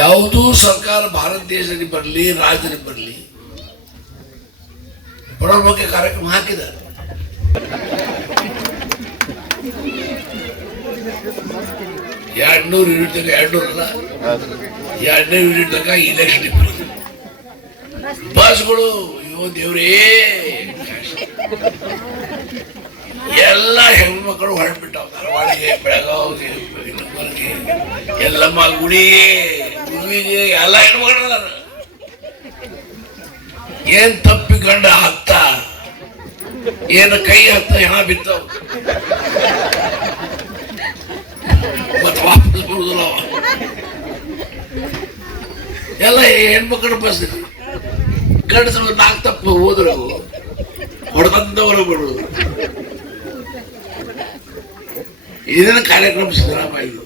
ಯಾವುದೂ ಸರ್ಕಾರ ಭಾರತ ದೇಶದಲ್ಲಿ ಬರಲಿ, ರಾಜ್ಯದಲ್ಲಿ ಬರಲಿ, ಬಡವರ ಬಗ್ಗೆ ಕಾರ್ಯಕ್ರಮ ಹಾಕಿದ್ದಾರೆ. ಎರಡ್ನೂರು ಯೂನಿಟ್ ತನಕ ಎರಡು ನೂರು ಅಲ್ಲ? ಎರಡನೇ ಯೂನಿಟ್ ತನಕ ಇಲೆಕ್ಷನ್ ಇಬ್ಬರು ಬಸ್ಗಳು, ಅಯ್ಯೋ ದೇವ್ರೇ. ಎಲ್ಲ ಹೆಣ್ಮಕ್ಳು ಹೊರಟ್ಬಿಟ್ಟಾವ ಧಾರವಾಡಿಗೆ ಬೆಳಗಾವಿಗೆ ಎಲ್ಲ ಎಲ್ಲಮ್ಮ ಗುಡಿಗೆ ಎಲ್ಲ ಹೆಣ್ಮಕ್ಳು ಅದಾರ. ಏನ್ ತಪ್ಪಿ ಗಂಡ ಹತ್ತ? ಏನು ಕೈ ಹತ್ತ? ಹೆಣ ಬಿತ್ತವ ಮತ್ತೆ ವಾಪಸ್ ಬರುದಿಲ್ಲ ಎಲ್ಲ ಹೆಣ್ಮಕ್ಳು ಬಸ್. ಗಂಡಸರು ನಾಲ್ಕು ತಪ್ಪು ಹೋದ್ರು. ಹೊಡೆದಂತ ಬಿಡು. ಇದನ್ನ ಕಾರ್ಯಕ್ರಮ ಸಿದ್ದರಾಮಯ್ಯ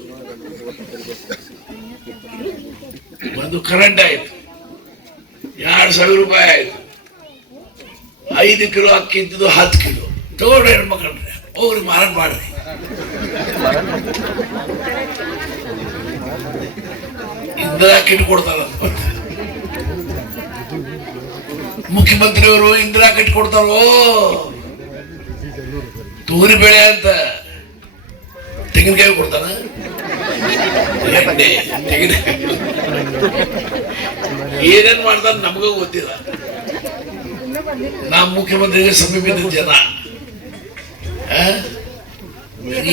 ಒಂದು ಕರೆಂಟ್ ಆಯ್ತು. ಎರಡು ಸಾವಿರ ರೂಪಾಯಿ ಆಯ್ತು. ಐದು ಕಿಲೋ ಅಕ್ಕಿ ಇದ್ದಿದ್ದು ಹತ್ತು ಕಿಲೋ. ತಗೊಂಡ್ರೆ ಹೆಣ್ಮಕ್ಳ್ರೆ ಹೋಗ್ರಿ ಮಾರಾಟ ಮಾಡ್ರಿ. ಇಂದಿರಾ ಕಿಟ್ ಕೊಡ್ತಾರ ಮುಖ್ಯಮಂತ್ರಿಯವರು ಇಂದಿರಾ ಕಿಟ್ ಕೊಡ್ತಾರೋ? ತೂರಿ ಬೆಳೆ ಅಂತ ತೆಂಗಿನಕಾಯಿ ಕೊಡ್ತಾರ? ಏನೇನ್ ಮಾಡ್ತಾರ ನಮಗೂ ಗೊತ್ತಿಲ್ಲ. ನಾ ಮುಖ್ಯಮಂತ್ರಿಗೆ ಸಮೀಪದ ಜನ?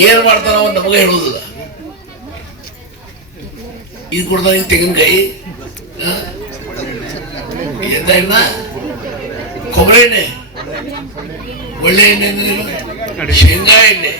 ಏನ್ ಮಾಡ್ತಾನ ಅವ ನಮಗೆ ಹೇಳುದಿಲ್ಲ. ಇದು ಕೊಡ್ದ ಈ ತೆಂಗಿನಕಾಯಿ? ಎಂತ ಎಣ್ಣ? ಕೊಬ್ಬರಿ ಎಣ್ಣೆ. ಒಳ್ಳೆ ಎಣ್ಣೆ ಶೇಂಗಾ ಎಣ್ಣೆ.